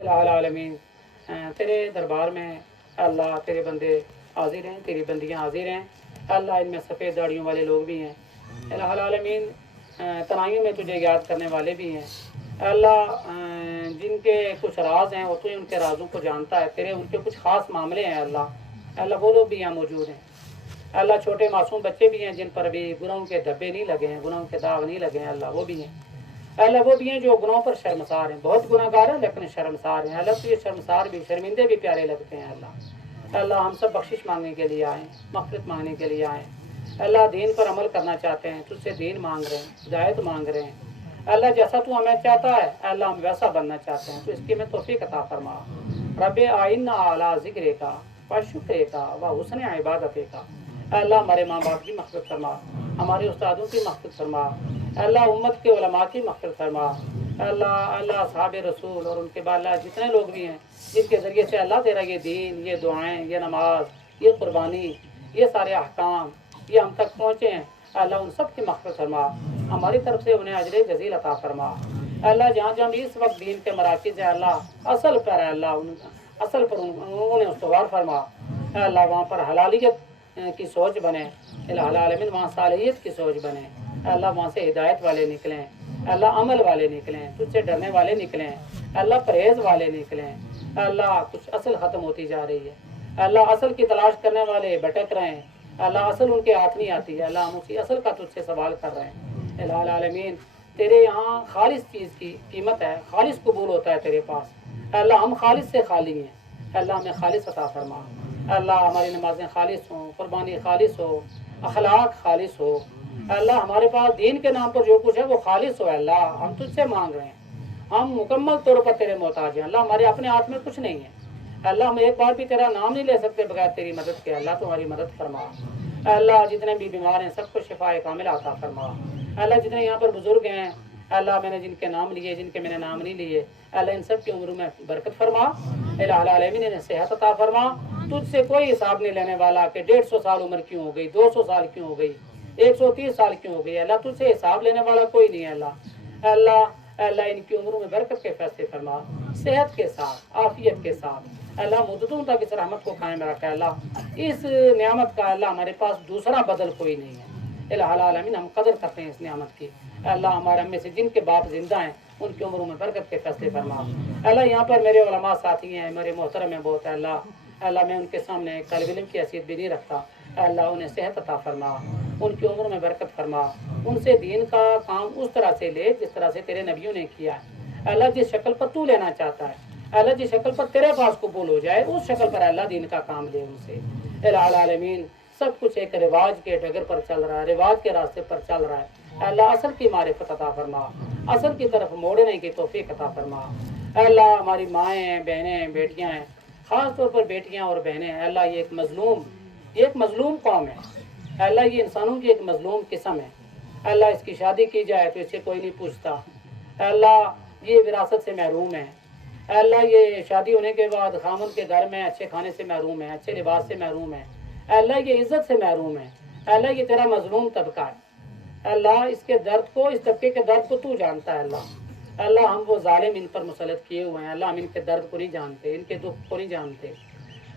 الہ العالمین تیرے دربار میں اللہ تیرے بندے حاضر ہیں، تیری بندیاں حاضر ہیں اللہ، ان میں سفید داڑیوں والے لوگ بھی ہیں الہ العالمین، تنہائیوں میں تجھے یاد کرنے والے بھی ہیں اللہ، جن کے کچھ راز ہیں وہ تو ان کے رازوں کو جانتا ہے، تیرے ان کے کچھ خاص معاملے ہیں اللہ وہ لوگ بھی یہاں موجود ہیں اللہ، چھوٹے معصوم بچے بھی ہیں جن پر ابھی گناہوں کے دھبے نہیں لگے ہیں، گناہوں کے داغ نہیں لگے ہیں اللہ، وہ بھی ہیں اللہ، وہ بھی ہیں جو گناہوں پر شرمسار ہیں، بہت گناہ گار ہیں لیکن شرمسار ہیں اللہ، تو یہ شرمسار بھی شرمندے بھی پیارے لگتے ہیں اللہ ہم سب بخشش مانگنے کے لیے آئے ہیں، مغفرت مانگنے کے لیے آئے ہیں اللہ، دین پر عمل کرنا چاہتے ہیں، تجھ سے دین مانگ رہے ہیں، ہدایت مانگ رہے ہیں اللہ، جیسا تو ہمیں چاہتا ہے اللہ ہم ویسا بننا چاہتے ہیں، تو اس کی ہمیں توفیق عطا فرما رب آئینہ اعلیٰ ذکر کا و شکر کا و حسن عبادت کا اللہ، ہمارے ماں باپ کی مغفرت فرما، ہمارے استادوں کی مغفرت فرما اللہ، امت کے علماء کی مغفرت فرما اللہ اصحاب رسول اور ان کے بعد اللہ جتنے لوگ بھی ہیں جن کے ذریعے سے اللہ تیرا یہ دین، یہ دعائیں، یہ نماز، یہ قربانی، یہ سارے احکام یہ ہم تک پہنچے ہیں اللہ، ان سب کی مغفرت فرما، ہماری طرف سے انہیں اجر جزیل عطا فرما اللہ، جہاں جہاں بھی اس وقت دین کے مراکز ہیں اللہ، اصل پر ہے اللہ، اصل پر انہیں استوار فرما اللہ، وہاں پر حلالیت کی سوچ بنے الہ العالمین، وہاں صالحیت کی سوچ بنے اللہ، وہاں سے ہدایت والے نکلیں اللہ، عمل والے نکلیں، تجھ سے ڈرنے والے نکلیں اللہ، پرہیز والے نکلیں اللہ، کچھ اصل ختم ہوتی جا رہی ہے اللہ، اصل کی تلاش کرنے والے بھٹک رہے ہیں اللہ، اصل ان کے ہاتھ نہیں آتی ہے اللہ، ہم اسی اصل کا تجھ سے سوال کر رہے ہیں الہ العالمین، تیرے یہاں خالص چیز کی قیمت ہے، خالص قبول ہوتا ہے تیرے پاس اللہ، ہم خالص سے خالی ہیں اللہ، ہمیں خالص عطا فرما اللہ، ہماری نمازیں خالص ہوں، قربانی خالص ہو، اخلاق خالص ہو اللہ، ہمارے پاس دین کے نام پر جو کچھ ہے وہ خالص ہو اللہ، ہم تجھ سے مانگ رہے ہیں، ہم مکمل طور پر تیرے محتاج ہیں اللہ، ہمارے اپنے ہاتھ میں کچھ نہیں ہے اللہ، ہم ایک بار بھی تیرا نام نہیں لے سکتے بغیر تیری مدد کے اللہ، تمہاری مدد فرما اللہ، جتنے بھی بیمار ہیں سب کو شفاء کاملہ عطا فرما اللہ، جتنے یہاں پر بزرگ ہیں اللہ، میں نے جن کے نام لیے، جن کے میں نے نام نہیں لیے اللہ، ان سب کی عمروں میں برکت فرما الہ العالمین، انہیں صحت عطا فرما، تجھ سے کوئی حساب نہیں لینے والا کہ 150 سال عمر کیوں ہو گئی، 200 سال کیوں ہو گئی، 130 سال کیوں ہو گئی اللہ، تجھ سے حساب لینے والا کوئی نہیں ہے اللہ ان کی عمروں میں برکت کے فیصلے فرما، صحت کے ساتھ، عافیت کے ساتھ اللہ، مدتوں تک اس رحمت کو قائم رکھے اللہ، اس نعمت کا اللہ ہمارے پاس دوسرا بدل کوئی نہیں ہے الہ العالمین، ہم قدر کرتے ہیں اس نعمت کی اللہ، ہمارے ہم میں سے جن کے باپ زندہ ہیں ان کی عمروں میں برکت کے فیصلے فرما اللہ، یہاں پر میرے علماء ساتھی ہیں، میرے محترم ہیں بہت ہے اللہ میں ان کے سامنے طالب علم کی حیثیت بھی نہیں رکھتا اللہ، انہیں صحت عطا فرما، ان کی عمر میں برکت فرما، ان سے دین کا کام اس طرح سے لے جس طرح سے تیرے نبیوں نے کیا ہے اللہ، جس شکل پر تو لینا چاہتا ہے اللہ، جس شکل پر تیرے پاس قبول ہو جائے اس شکل پر اللہ دین کا کام لے ان سے الہ العالمین، سب کچھ ایک رواج کے ڈگر پر چل رہا ہے، رواج کے راستے پر چل رہا ہے اللہ، اصل کی معرفت عطا فرما، اصل کی طرف موڑنے کی توفیق عطا فرما اللہ، ہماری مائیں ہیں، بہنیں ہیں، بیٹیاں ہیں، خاص طور پر بیٹیاں اور بہنیں ہیں اللہ، یہ ایک مظلوم قوم ہے اللہ، یہ انسانوں کی ایک مظلوم قسم ہے اللہ، اس کی شادی کی جائے تو اس سے کوئی نہیں پوچھتا اللہ، یہ وراثت سے محروم ہے اللہ، یہ شادی ہونے کے بعد خامن کے گھر میں اچھے کھانے سے محروم ہے، اچھے لباس سے محروم ہے اللہ، یہ عزت سے محروم ہے اللہ، یہ تیرا مظلوم طبقہ ہے اللہ، اس کے درد کو، اس طبقے کے درد کو تو جانتا ہے اللہ، ہم وہ ظالم ان پر مسلط کیے ہوئے ہیں اللہ، ہم ان کے درد کو نہیں جانتے، ان کے دکھ کو نہیں جانتے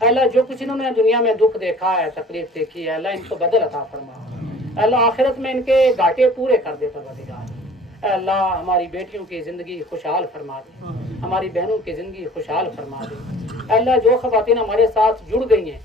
اللہ، جو کچھ انہوں نے دنیا میں دکھ دیکھا ہے، تکلیف دیکھی ہے اللہ، ان کو بدل عطا فرما اللہ، آخرت میں ان کے گھاٹے پورے کر دے پروردگار اللہ، ہماری بیٹیوں کی زندگی خوشحال فرما دے، ہماری بہنوں کی زندگی خوشحال فرما دے اللہ، جو خواتین ہمارے ساتھ جڑ گئی ہیں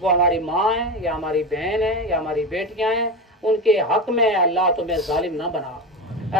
وہ ہماری ماں ہیں یا ہماری بہن ہیں یا ہماری بیٹیاں ہیں، ان کے حق میں اللہ تمہیں ظالم نہ بنا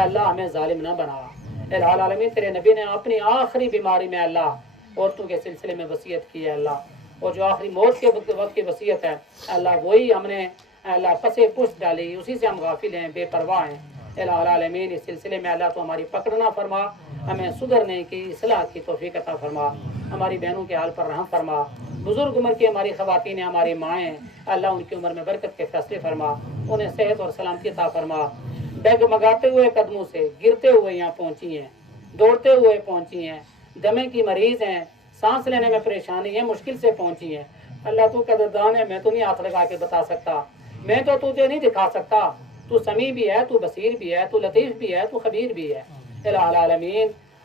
اللہ، ہمیں ظالم نہ بنا الہ العالمین، تیرے نبی نے اپنی آخری بیماری میں اللہ عورتوں کے سلسلے میں وصیت کی ہے اللہ، اور جو آخری موت کے وقت کی وصیت ہے اللہ، وہی ہم نے اللہ پسے پشت ڈالی، اسی سے ہم غافل ہیں، بے پرواہ ہیں الہ العالمین، اس سلسلے میں اللہ تو ہماری پکڑنا فرما، ہمیں سدھرنے کی، اصلاح کی توفیق عطا فرما، ہماری بہنوں کے حال پر رحم فرما، بزرگ عمر کی ہماری خواتین ہیں، ہماری مائیں اللہ، ان کی عمر میں برکت کے فیصلے فرما، انہیں صحت اور سلامتی عطا فرما، ڈگمگاتے ہوئے قدموں سے گرتے ہوئے یہاں پہنچی ہیں، دوڑتے ہوئے پہنچی ہیں، دمے کی مریض ہیں، سانس لینے میں پریشانی ہے، مشکل سے پہنچی ہیں اللہ، تو قدردان ہے، میں تو نہیں ہاتھ لگا کے بتا سکتا، میں تو تجھے نہیں دکھا سکتا، تو سمیع بھی ہے، تو بصیر بھی ہے، تو لطیف بھی ہے، تو خبیر بھی ہے الہ العالمین،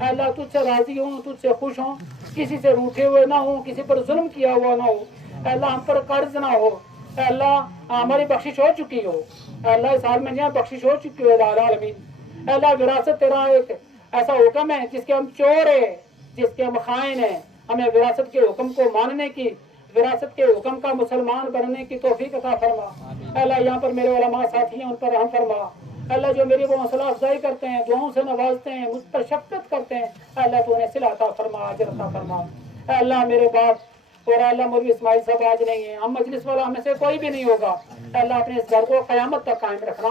اے اللہ تجھ سے راضی ہوں، تجھ سے خوش ہوں، کسی سے روٹھے ہوئے نہ ہوں، کسی پر ظلم کیا ہوا نہ ہو، اے اللہ ہم پر قرض نہ ہو، اے اللہ ہماری بخشش ہو چکی ہو، اے اللہ اس حال میں جہاں بخشش ہو چکی ہو الہ العالمین، اے اللہ وراثت تیرا ایک ایسا حکم ہے جس کے ہم چور ہیں، جس کے ہم خائن ہیں، ہمیں وراثت کے حکم کو ماننے کی، وراثت کے حکم کا مسلمان بننے کی توفیق عطا فرما۔ اے اللہ یہاں پر میرے علماء ساتھی ہیں، ان پر رحم فرما۔ اے اللہ جو میری وہ حوصلہ افزائی کرتے ہیں، دعاؤں سے نوازتے ہیں، مجھ پر شفقت کرتے ہیں، اے اللہ تو انہیں صلہ عطا فرما، اجر عطا فرما۔ اے اللہ میرے باپ اور اے اللہ مولوی اسماعیل صاحب آج نہیں ہیں، ہم مجلس والا ہمیں سے کوئی بھی نہیں ہوگا، اے اللہ اپنے اس گھر کو قیامت تک قائم رکھنا،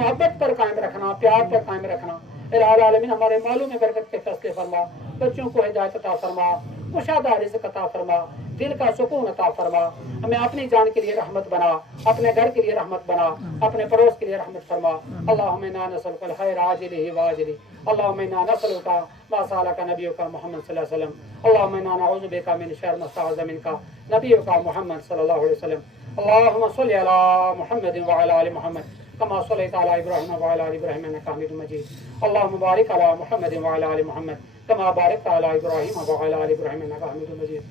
محبت پر قائم رکھنا، پیار پر قائم رکھنا۔ الہ العالمین ہمارے مالوں میں برکت کے فیصلے فرما، بچوں کو ہدایت عطا فرما، کشادہ رزق عطا فرما، دل کا سکون عطا فرما، ہمیں اپنی جان کے لیے رحمت بنا، اپنے گھر کے لیے رحمت بنا، اپنے پڑوس کے لیے رحمت فرما۔ اللہم انا نسألک الخیر عاجلہ وآجلہ، اللہم انا نسألک ما سألک نبیک محمد صلی اللہ علیہ وسلم، اللہم انا نعوذ بک من شر ما استعاذ منک نبیک محمد صلی اللہ علیہ وسلم۔ اللہم صل علی محمد وعلی آل محمد كما صليت على إبراهيم وعلى آل إبراهيم إنك حميد مجيد، اللهم بارك على محمد وعلى آل محمد كما باركت على إبراهيم وعلى آل إبراهيم إنك حميد مجيد۔